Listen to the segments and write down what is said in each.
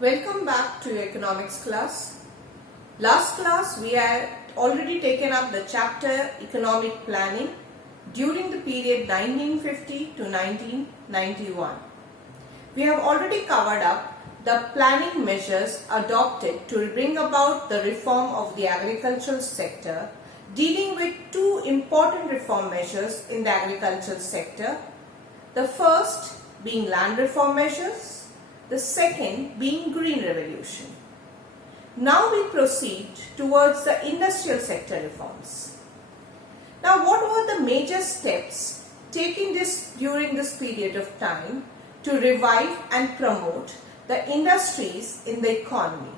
Welcome back to your economics class. Last class we had already taken up the chapter economic planning during the period 1950 to 1991. We have already covered up the planning measures adopted to bring about the reform of the agricultural sector, dealing with two important reform measures in the agricultural sector. The first being land reform measures, the second being green revolution. Now we proceed towards the industrial sector reforms. Now what were the major steps taken during this period of time to revive and promote the industries in the economy?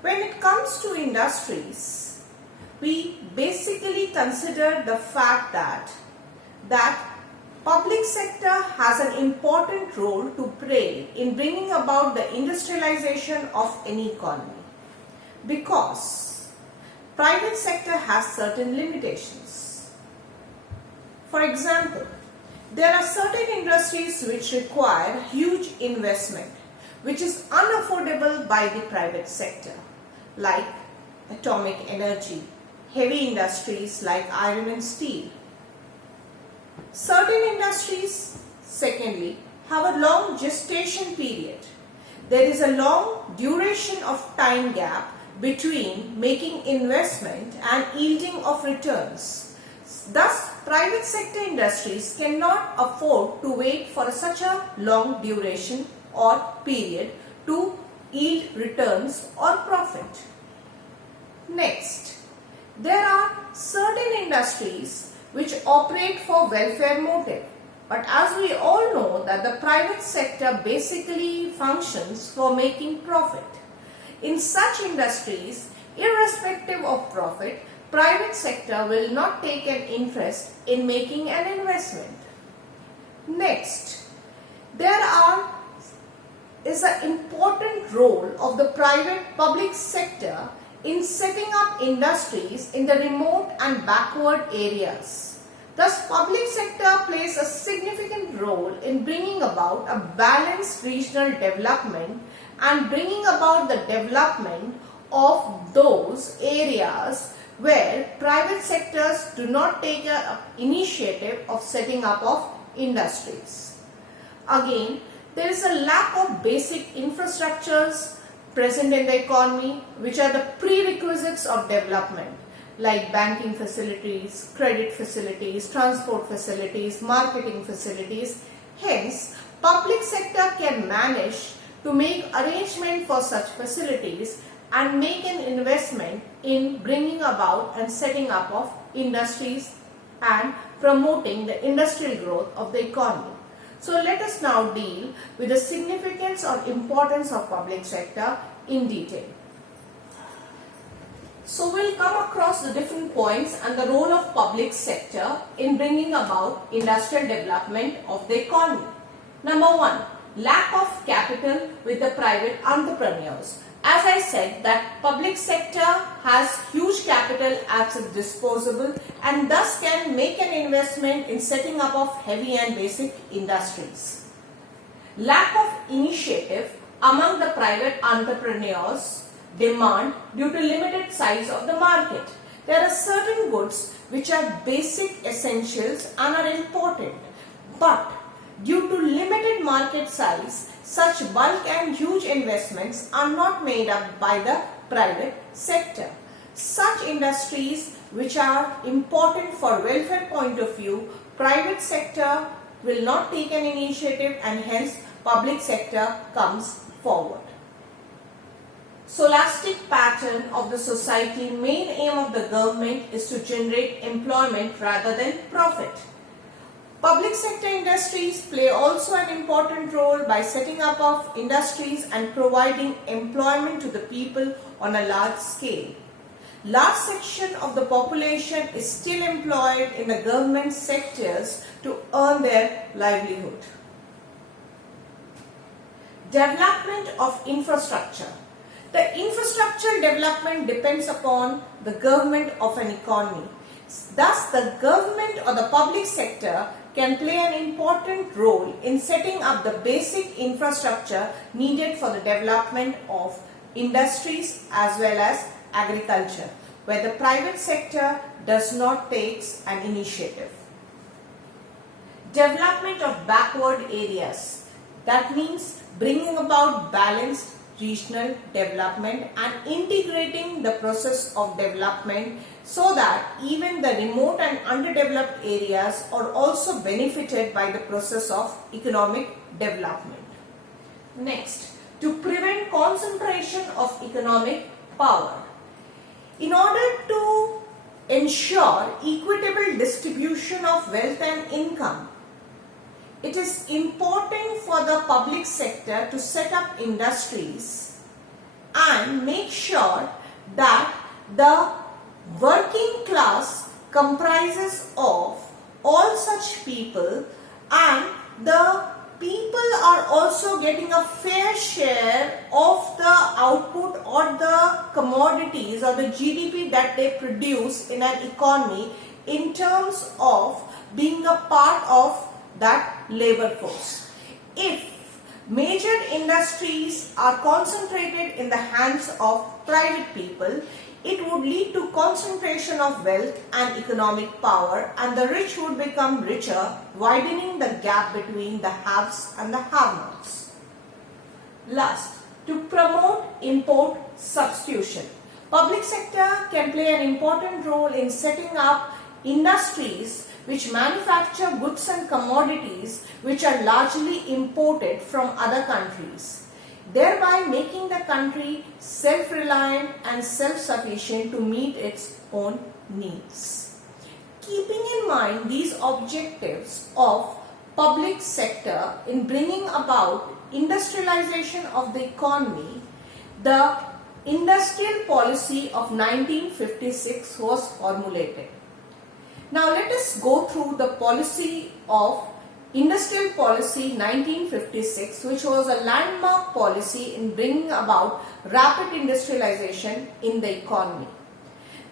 When it comes to industries, we basically consider the fact that public sector has an important role to play in bringing about the industrialization of any economy, because private sector has certain limitations. For example, there are certain industries which require huge investment, which is unaffordable by the private sector, like atomic energy, heavy industries like iron and steel. Certain industries, secondly, have a long gestation period. There is a long duration of time gap between making investment and yielding of returns. Thus, private sector industries cannot afford to wait for such a long duration or period to yield returns or profit. Next, there are certain industries which operate for welfare motive. But as we all know that the private sector basically functions for making profit. In such industries, irrespective of profit, private sector will not take an interest in making an investment. Next, there is an important role of the private public sector in setting up industries in the remote and backward areas. Thus, public sector plays a significant role in bringing about a balanced regional development and bringing about the development of those areas where private sectors do not take an initiative of setting up of industries. Again, there is a lack of basic infrastructures present in the economy, which are the prerequisites of development, like banking facilities, credit facilities, transport facilities, marketing facilities. Hence, public sector can manage to make arrangement for such facilities and make an investment in bringing about and setting up of industries and promoting the industrial growth of the economy. So let us now deal with the significance or importance of public sector in detail. So we'll come across the different points and the role of public sector in bringing about industrial development of the economy. Number one, lack of capital with the private entrepreneurs. As I said, that public sector has huge capital at its disposal and thus can make an investment in setting up of heavy and basic industries. Lack of initiative among the private entrepreneurs demand due to limited size of the market. There are certain goods which are basic essentials and are important, but due to limited market size, such bulk and huge investments are not made up by the private sector. Such industries which are important for welfare point of view, private sector will not take an initiative and hence public sector comes forward. Scholastic pattern of the society, main aim of the government is to generate employment rather than profit. Public sector industries play also an important role by setting up of industries and providing employment to the people on a large scale. Large section of the population is still employed in the government sectors to earn their livelihood. Development of infrastructure. The infrastructural development depends upon the government of an economy. Thus, the government or the public sector can play an important role in setting up the basic infrastructure needed for the development of industries as well as agriculture, where the private sector does not take an initiative. Development of backward areas. That means bringing about balanced regional development and integrating the process of development so that even the remote and underdeveloped areas are also benefited by the process of economic development. Next, to prevent concentration of economic power. In order to ensure equitable distribution of wealth and income, it is important for the public sector to set up industries and make sure that the working class comprises of all such people, and the people are also getting a fair share of the output or the commodities or the GDP that they produce in an economy in terms of being a part of that labor force. If major industries are concentrated in the hands of private people, it would lead to concentration of wealth and economic power, and the rich would become richer, widening the gap between the haves and the have-nots. Last, to promote import substitution. Public sector can play an important role in setting up industries which manufacture goods and commodities which are largely imported from other countries, thereby making the country self-reliant and self-sufficient to meet its own needs. Keeping in mind these objectives of public sector in bringing about industrialization of the economy, the Industrial Policy of 1956 was formulated. Now let us go through the policy of Industrial Policy 1956, which was a landmark policy in bringing about rapid industrialization in the economy.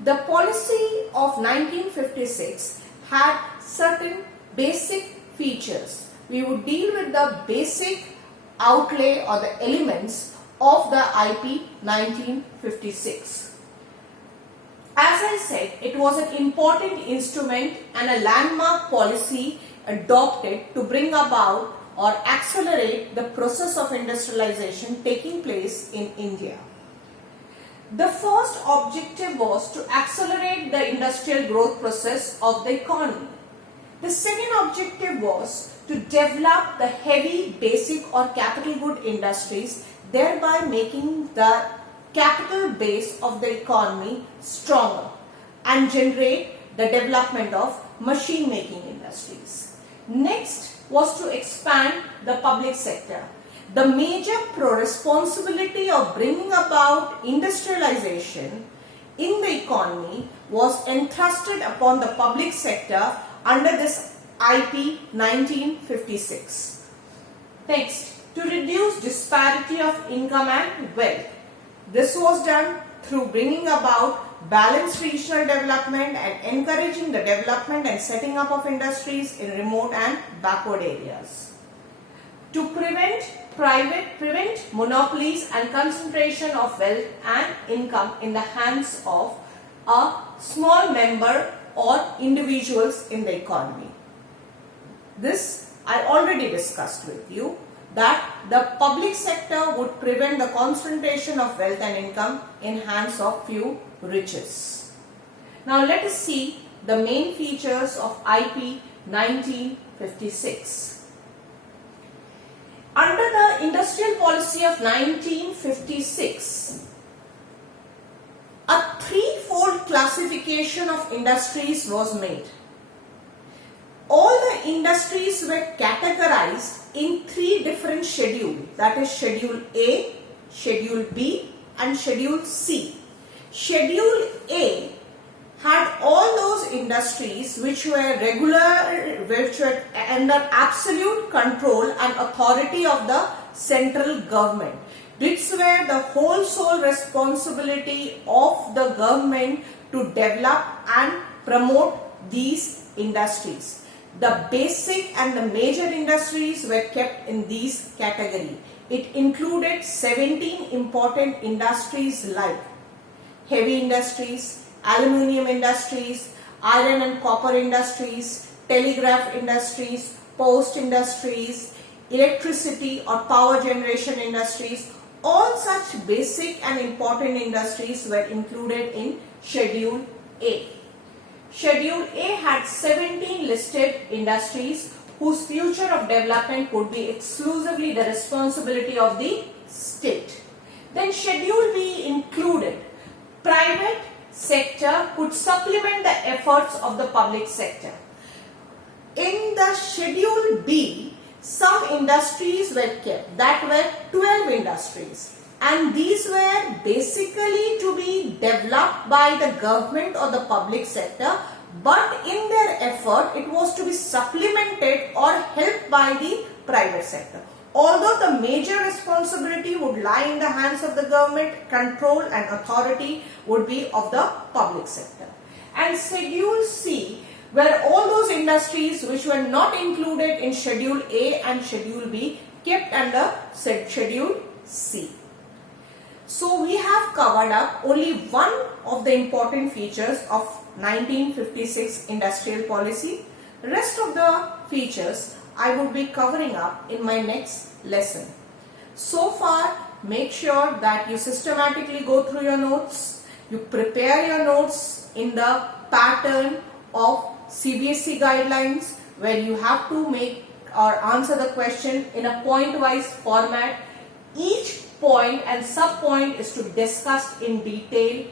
The policy of 1956 had certain basic features. We would deal with the basic outlay or the elements of the IP 1956. As I said, it was an important instrument and a landmark policy adopted to bring about or accelerate the process of industrialization taking place in India. The first objective was to accelerate the industrial growth process of the economy. The second objective was to develop the heavy basic or capital good industries, thereby making the capital base of the economy stronger and generate the development of machine making industries. Next was to expand the public sector. The major responsibility of bringing about industrialization in the economy was entrusted upon the public sector under this IP 1956. Next, to reduce disparity of income and wealth. This was done through bringing about balanced regional development and encouraging the development and setting up of industries in remote and backward areas. To prevent monopolies and concentration of wealth and income in the hands of a small member or individuals in the economy. This I already discussed with you, that the public sector would prevent the concentration of wealth and income in hands of few riches. Now let us see the main features of IP 1956. Under the Industrial Policy of 1956, a threefold classification of industries was made. All the industries were categorized in three different schedules, that is Schedule A, Schedule B and Schedule C. Schedule A had all those industries which were under absolute control and authority of the central government. This were the whole sole responsibility of the government to develop and promote these industries. The basic and the major industries were kept in these category. It included 17 important industries like heavy industries, aluminium industries, iron and copper industries, telegraph industries, post industries, electricity or power generation industries. All such basic and important industries were included in Schedule A. Schedule A had 17 listed industries whose future of development would be exclusively the responsibility of the state. Then Schedule B included private sector could supplement the efforts of the public sector. In the Schedule B, some industries were kept, that were 12 industries, and these were basically to be developed by the government or the public sector, but in their effort it was to be supplemented or helped by the private sector. Although the major responsibility would lie in the hands of the government, control and authority would be of the public sector. And Schedule C were all those industries which were not included in Schedule A and Schedule B, kept under Schedule C. So we have covered up only one of the important features of 1956 industrial policy. Rest of the features I would be covering up in my next lesson. So far, make sure that you systematically go through your notes. You prepare your notes in the pattern of CBSE guidelines, where you have to make or answer the question in a point-wise format. Each point and sub-point is to be discussed in detail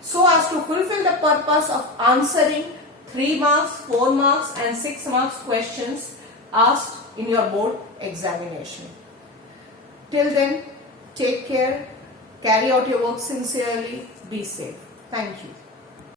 so as to fulfill the purpose of answering 3 marks, 4 marks and 6 marks questions asked in your board examination. Till then, take care, carry out your work sincerely, be safe. Thank you.